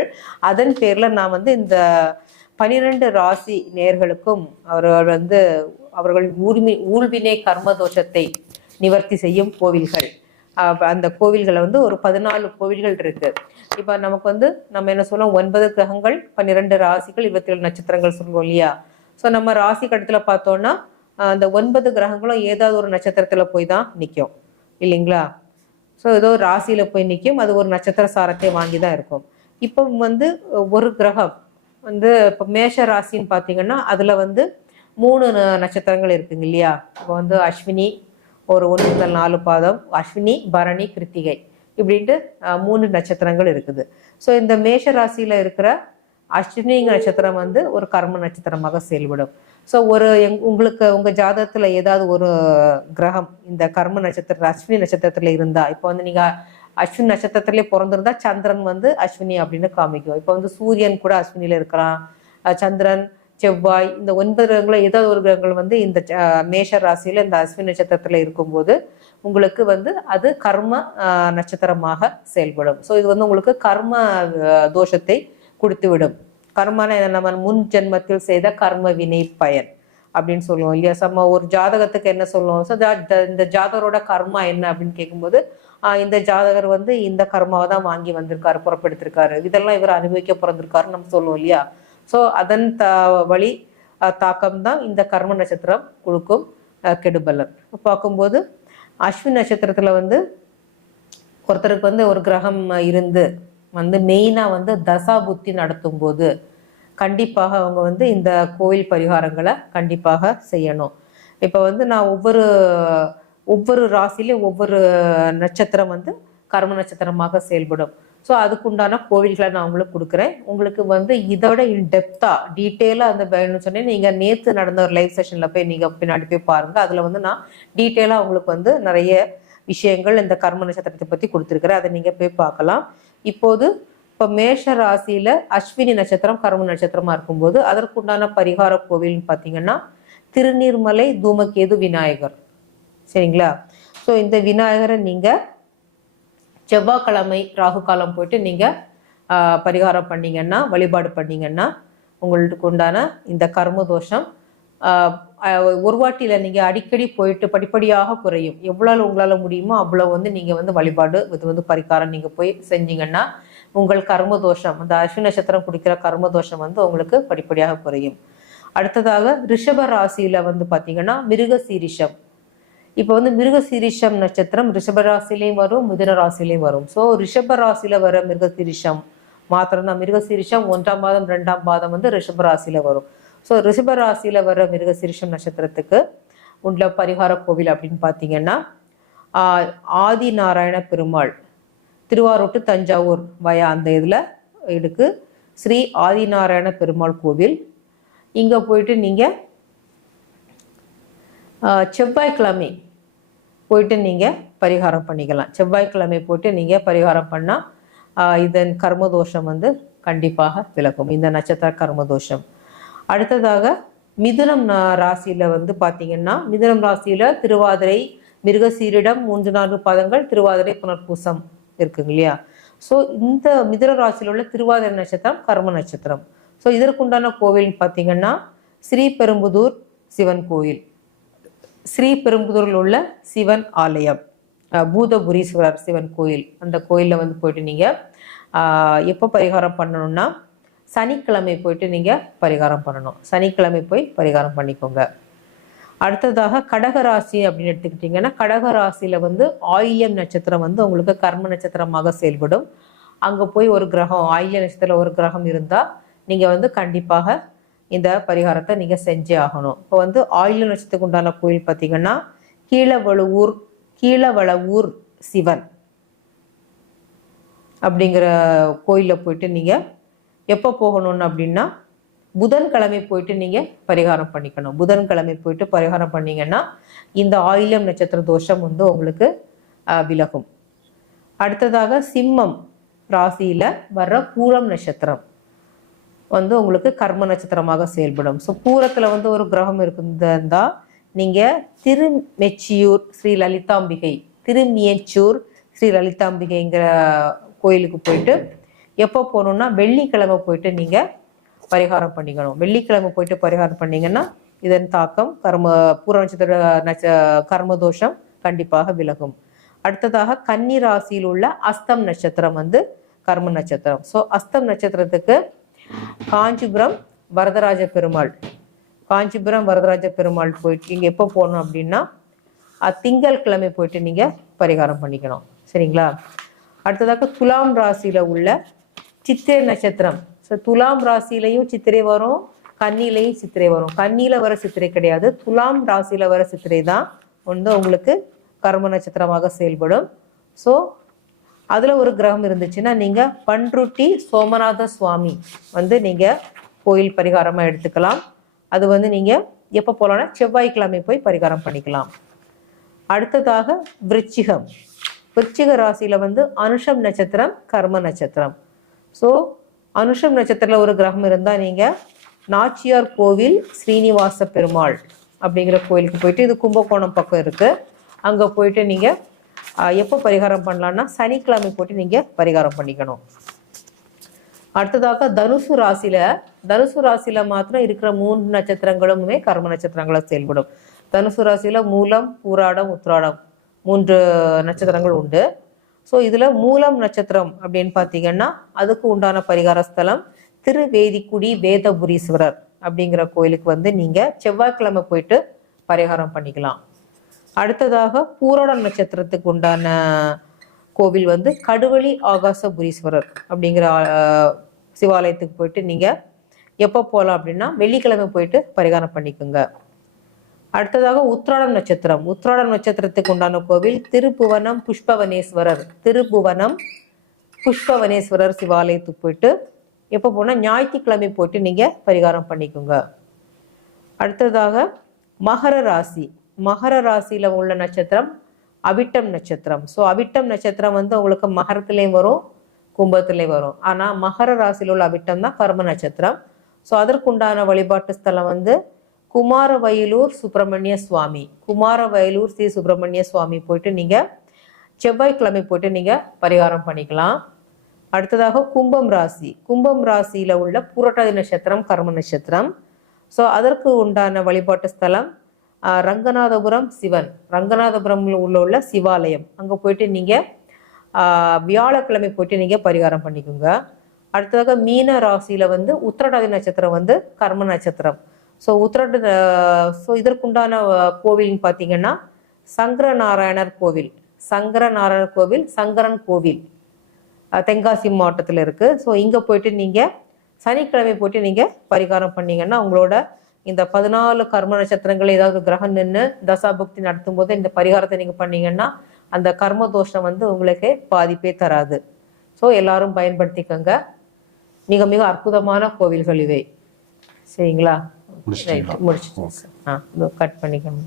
நட்சத்திரங்கள். அதன் பேர்ல நான் வந்து இந்த 12 ராசி நேர்களுக்கும் அவர்கள் ஊழ்வினை கர்ம தோஷத்தை நிவர்த்தி செய்யும் கோவில்கள், அந்த கோவில்களை வந்து ஒரு 14 கோவில்கள் இருக்கு. இப்ப நமக்கு வந்து நம்ம என்ன சொல்லுவோம், 9 கிரகங்கள் 12 ராசிகள் 27 நட்சத்திரங்கள் சொல்லுவோம் இல்லையா. ஸோ நம்ம ராசி கட்டத்துல பார்த்தோம்னா அந்த 9 கிரகங்களும் ஏதாவது ஒரு நட்சத்திரத்துல போய் தான் நிற்கும் இல்லைங்களா. ஸோ ஏதோ ராசியில போய் நிற்கும், அது ஒரு நட்சத்திர சாரத்தை வாங்கி தான் இருக்கும். இப்போ வந்து ஒரு கிரகம் வந்து இப்போ மேஷ ராசின்னு பார்த்தீங்கன்னா அதுல வந்து 3 நட்சத்திரங்கள் இருக்குங்க இல்லையா. இப்போ வந்து அஸ்வினி ஒரு 1 முதல் 4 பாதம், அஸ்வினி பரணி கிருத்திகை இப்படின்ட்டு 3 நட்சத்திரங்கள் இருக்குது. ஸோ இந்த மேஷ ராசியில இருக்கிற அஸ்வினி நட்சத்திரம் வந்து ஒரு கர்ம நட்சத்திரமாக செயல்படும். ஸோ உங்களுக்கு உங்க ஜாதகத்துல ஏதாவது ஒரு கிரகம் இந்த கர்ம நட்சத்திர அஸ்வினி நட்சத்திரத்துல இருந்தா, இப்போ வந்து நீங்க அஸ்வினி நட்சத்திரத்திலே பிறந்திருந்தா சந்திரன் வந்து அஸ்வினி அப்படின்னு காமிக்கும். இப்போ வந்து சூரியன் கூட அஸ்வினியில இருக்கிறான், சந்திரன் செவ்வாய் இந்த 9 கிரகங்களும் ஏதாவது ஒரு கிரகங்கள் வந்து இந்த மேஷ ராசியில இந்த அஸ்வினி நட்சத்திரத்துல இருக்கும்போது உங்களுக்கு வந்து அது கர்ம நட்சத்திரமாக செயல்படும். ஸோ இது வந்து உங்களுக்கு கர்ம தோஷத்தை கொடுத்து விடும். கர்மான நம்ம முன் ஜென்மத்தில் செய்த கர்ம வினை பயன் அப்படின்னு சொல்லுவோம் இல்லையா. நம்ம ஒரு ஜாதகத்துக்கு என்ன சொல்லுவோம், ஸோ இந்த ஜாதகரோட கர்மா என்ன அப்படின்னு கேட்கும்போது இந்த ஜாதகர் வந்து இந்த கர்மாவை தான் வாங்கி வந்திருக்காரு, புறப்படுத்திருக்காரு, இதெல்லாம் இவர் அனுபவிக்க பிறந்திருக்காருன்னு நம்ம சொல்லுவோம் இல்லையா. ஸோ அதன் வழி தாக்கம் தான் இந்த கர்ம நட்சத்திரம் கொடுக்கும் கெடுபலன். பார்க்கும்போது அஸ்வினி நட்சத்திரத்துல வந்து ஒருத்தருக்கு வந்து ஒரு கிரகம் இருந்து வந்து மெயினா வந்து தசா புத்தி நடத்தும் போது கண்டிப்பாக அவங்க வந்து இந்த கோவில் பரிகாரங்களை கண்டிப்பாக செய்யணும். இப்போ வந்து நான் ஒவ்வொரு ராசிலையும் ஒவ்வொரு நட்சத்திரம் வந்து கர்ம நட்சத்திரமாக செயல்படும். ஸோ அதுக்குண்டான கோவில்களை நான் உங்களுக்கு கொடுக்குறேன். உங்களுக்கு வந்து இதோட இன்டெப்தா டீட்டெயிலாக அந்த வேணும்னு சொன்னேன். நீங்கள் நேற்று நடந்த ஒரு லைவ் செஷனில் போய் நீங்கள் பின்னாடி போய் பாருங்கள். அதில் வந்து நான் டீட்டெயிலாக உங்களுக்கு வந்து நிறைய விஷயங்கள் இந்த கர்ம நட்சத்திரத்தை பற்றி கொடுத்துருக்குறேன், அதை நீங்கள் போய் பார்க்கலாம். இப்போ மேஷ ராசியில் அஸ்வினி நட்சத்திரம் கர்ம நட்சத்திரமாக இருக்கும்போது அதற்குண்டான பரிகார கோவில்னு பார்த்தீங்கன்னா திருநீர்மலை தூமகேது விநாயகர், சரிங்களா. ஸோ இந்த விநாயகரை நீங்கள் செவ்வாய்க்கிழமை ராகு காலம் போயிட்டு நீங்கள் பரிகாரம் பண்ணீங்கன்னா, வழிபாடு பண்ணீங்கன்னா உங்களுக்கு உண்டான இந்த கர்ம தோஷம் ஒரு வாட்டியில் நீங்கள் அடிக்கடி போயிட்டு படிப்படியாக குறையும். எவ்வளோ உங்களால் முடியுமோ அவ்வளோ வந்து நீங்கள் வந்து வழிபாடு இது வந்து பரிகாரம் நீங்கள் போய் செஞ்சீங்கன்னா உங்கள் கர்ம தோஷம், அந்த அஸ்வினி நட்சத்திரம் குடிக்கிற கர்ம தோஷம் வந்து உங்களுக்கு படிப்படியாக குறையும். அடுத்ததாக ரிஷப ராசியில் வந்து பார்த்தீங்கன்னா மிருகசீரிஷம். இப்போ வந்து மிருகசீரிஷம் நட்சத்திரம் ரிஷப ராசிலையும் வரும், மிதுன ராசிலையும் வரும். ஸோ ரிஷப ராசியில வர மிருகசீரிஷம் மாத்திரம் தான். மிருகசீரிஷம் 1ஆம் பாதம் 2ஆம் பாதம் வந்து ரிஷப ராசியில வரும். ஸோ ரிஷப ராசியில வர மிருகசீரிஷம் நட்சத்திரத்துக்கு உள்ள பரிகார கோவில் அப்படின்னு பார்த்தீங்கன்னா ஆதி நாராயண பெருமாள் திருவாரூர் டு தஞ்சாவூர் வயா அந்த இதில் இருக்கு ஸ்ரீ ஆதிநாராயண பெருமாள் கோவில். இங்கே போயிட்டு நீங்கள் செவ்வாய்க்கிழமை போயிட்டு நீங்கள் பரிகாரம் பண்ணிக்கலாம். செவ்வாய்க்கிழமை போயிட்டு நீங்கள் பரிகாரம் பண்ணால் இதன் கர்மதோஷம் வந்து கண்டிப்பாக விலகும், இந்த நட்சத்திர கர்மதோஷம். அடுத்ததாக மிதுனம் ராசியில் வந்து பார்த்தீங்கன்னா மிதுனம் ராசியில் திருவாதிரை மிருகசீரிடம் 3-4 பாதங்கள், திருவாதிரை புனர்பூசம் இருக்குங்க இல்லையா. ஸோ இந்த மிதுன ராசியில் உள்ள திருவாதிரை நட்சத்திரம் கர்ம நட்சத்திரம். ஸோ இதற்குண்டான கோவில் பார்த்தீங்கன்னா ஸ்ரீபெரும்புதூர் சிவன் கோயில், ஸ்ரீபெரும்புதூரில் உள்ள சிவன் ஆலயம், பூதபுரீஸ்வரர் சிவன் கோயில், அந்த கோயிலில் வந்து போயிட்டு நீங்கள் எப்போ பரிகாரம் பண்ணணும்னா சனிக்கிழமை போயிட்டு நீங்கள் பரிகாரம் பண்ணணும். சனிக்கிழமை போய் பரிகாரம் பண்ணிக்கோங்க. அடுத்ததாக கடகராசி அப்படின்னு எடுத்துக்கிட்டிங்கன்னா கடகராசியில் வந்து ஆயில்யம் நட்சத்திரம் வந்து உங்களுக்கு கர்ம நட்சத்திரமாக செயல்படும். அங்கே போய் ஒரு கிரகம் ஆயில்ய நட்சத்திரத்தில் ஒரு கிரகம் இருந்தால் நீங்கள் வந்து கண்டிப்பாக இந்த பரிகாரத்தை நீங்கள் செஞ்சே ஆகணும். இப்போ வந்து ஆயில்ய நட்சத்திரத்துக்கு உண்டான கோயில் பார்த்தீங்கன்னா கீழவளவூர் சிவன் அப்படிங்கிற கோயிலில் போயிட்டு நீங்கள் எப்போ போகணும்னு அப்படின்னா புதன்கிழமை போயிட்டு நீங்கள் பரிகாரம் பண்ணிக்கணும். புதன்கிழமை போயிட்டு பரிகாரம் பண்ணீங்கன்னா இந்த ஆயில்யம் நட்சத்திர தோஷம் வந்து உங்களுக்கு விலகும். அடுத்ததாக சிம்மம் ராசியில் வர்ற பூரம் நட்சத்திரம் வந்து உங்களுக்கு கர்ம நட்சத்திரமாக செயல்படும். ஸோ பூரத்தில் வந்து ஒரு கிரகம் இருக்குந்தா நீங்கள் திருமெச்சியூர் ஸ்ரீ லலிதாம்பிகை, திருமியச்சூர் ஸ்ரீ லலிதாம்பிகைங்கிற கோயிலுக்கு போயிட்டு எப்போ போகணும்னா வெள்ளிக்கிழமை போயிட்டு நீங்கள் பரிகாரம் பண்ணிக்கணும். வெள்ளிக்கிழமை போயிட்டு பரிகாரம் பண்ணீங்கன்னா இதன் தாக்கம் பூர நட்சத்திர கர்மதோஷம் கண்டிப்பாக விலகும். அடுத்ததாக கன்னி ராசியில் உள்ள அஸ்தம் நட்சத்திரம் வந்து கர்ம நட்சத்திரம். ஸோ அஸ்தம் நட்சத்திரத்துக்கு காஞ்சிபுரம் வரதராஜ பெருமாள் போயிட்டு நீங்கள் எப்போ போகணும் அப்படின்னா திங்கள் கிழமை போயிட்டு நீங்கள் பரிகாரம் பண்ணிக்கணும். சரிங்களா? அடுத்ததாக துலாம் ராசியில் உள்ள சித்திரை நட்சத்திரம். ஸோ துலாம் ராசியிலையும் சித்திரை வரும், கன்னிலையும் சித்திரை வரும். கன்னியில் வர சித்திரை கிடையாது, துலாம் ராசியில் வர சித்திரை தான் வந்து உங்களுக்கு கர்ம நட்சத்திரமாக செயல்படும். ஸோ அதில் ஒரு கிரகம் இருந்துச்சுன்னா நீங்கள் பன்ருட்டி சோமநாத சுவாமி வந்து நீங்கள் கோயில் பரிகாரமாக எடுத்துக்கலாம். அது வந்து நீங்கள் எப்போ போகலான்னா செவ்வாய்க்கிழமை போய் பரிகாரம் பண்ணிக்கலாம். அடுத்ததாக விருச்சிக ராசியில் வந்து அனுஷம் நட்சத்திரம் கர்ம நட்சத்திரம். ஸோ அனுஷம் நட்சத்திரத்தில் ஒரு கிரகம் இருந்தால் நீங்கள் நாச்சியார் கோவில் ஸ்ரீனிவாச பெருமாள் அப்படிங்கிற கோயிலுக்கு போயிட்டு, இது கும்பகோணம் பக்கம் இருக்குது, அங்கே போயிட்டு நீங்கள் எப்போ பரிகாரம் பண்ணலான்னா சனிக்கிழமை போட்டு நீங்கள் பரிகாரம் பண்ணிக்கணும். அடுத்ததாக தனுசு ராசியில் மாத்திரம் இருக்கிற 3 நட்சத்திரங்களுமே கர்ம நட்சத்திரங்களாக செயல்படும். தனுசு ராசியில் மூலம், பூராடம், உத்திராடம் 3 நட்சத்திரங்கள் உண்டு. ஸோ இதில் மூலம் நட்சத்திரம் அப்படின்னு பார்த்தீங்கன்னா அதுக்கு உண்டான பரிகார ஸ்தலம் திருவேதிக்குடி வேதபுரீஸ்வரர் அப்படிங்கிற கோயிலுக்கு வந்து நீங்கள் செவ்வாய்க்கிழமை போயிட்டு பரிகாரம் பண்ணிக்கலாம். அடுத்ததாக பூராடம் நட்சத்திரத்துக்கு உண்டான கோவில் வந்து கடுவழி ஆகாசபுரீஸ்வரர் அப்படிங்கிற சிவாலயத்துக்கு போயிட்டு நீங்கள் எப்போ போகலாம் அப்படின்னா வெள்ளிக்கிழமை போயிட்டு பரிகாரம் பண்ணிக்கோங்க. அடுத்ததாக உத்திராடம் நட்சத்திரத்துக்கு உண்டான கோவில் திருப்புவனம் புஷ்பவனேஸ்வரர் சிவாலயத்துக்கு போயிட்டு எப்போ போனால் ஞாயிற்றுக்கிழமை போயிட்டு நீங்கள் பரிகாரம் பண்ணிக்கோங்க. அடுத்ததாக மகர ராசியில் உள்ள நட்சத்திரம் அவிட்டம் நட்சத்திரம். ஸோ அவிட்டம் நட்சத்திரம் வந்து உங்களுக்கு மகரத்துலேயும் வரும், கும்பத்துலேயும் வரும். ஆனால் மகர ராசியில் உள்ள அவிட்டம் தான் கர்ம நட்சத்திரம். ஸோ அதற்குண்டான வழிபாட்டு ஸ்தலம் வந்து குமாரவயலூர் ஸ்ரீ சுப்பிரமணிய சுவாமி போயிட்டு நீங்கள் செவ்வாய்க்கிழமை போயிட்டு நீங்கள் பரிகாரம் பண்ணிக்கலாம். அடுத்ததாக கும்பம் ராசியில் உள்ள புரட்டாதி நட்சத்திரம் கர்ம நட்சத்திரம். ஸோ அதற்கு உண்டான வழிபாட்டு ஸ்தலம் ரங்கநாதபுரம் உள்ள சிவாலயம், அங்கே போயிட்டு நீங்கள் வியாழக்கிழமை போயிட்டு நீங்கள் பரிகாரம் பண்ணிக்கோங்க. அடுத்ததாக மீன ராசியில் வந்து உத்திரட்டாதி நட்சத்திரம் வந்து கர்ம நட்சத்திரம். ஸோ இதற்குண்டான கோவில்னு பார்த்தீங்கன்னா சங்கரநாராயணர் கோவில் சங்கரன் கோவில் தென்காசி மாவட்டத்தில் இருக்குது. ஸோ இங்கே போயிட்டு நீங்கள் சனிக்கிழமை போயிட்டு நீங்கள் பரிகாரம் பண்ணீங்கன்னா உங்களோட இந்த 14 கர்ம நட்சத்திரங்கள் ஏதாவது கிரகம் நின்று தசாபக்தி நடத்தும் போது இந்த பரிகாரத்தை நீங்கள் பண்ணீங்கன்னா அந்த கர்ம தோஷம் வந்து உங்களுக்கு பாதிப்பே தராது. ஸோ எல்லாரும் பயன்படுத்திக்கோங்க. மிக மிக அற்புதமான கோவில்கள் இவை. சரிங்களா? முடிச்சு கட் பண்ணிக்கணும்.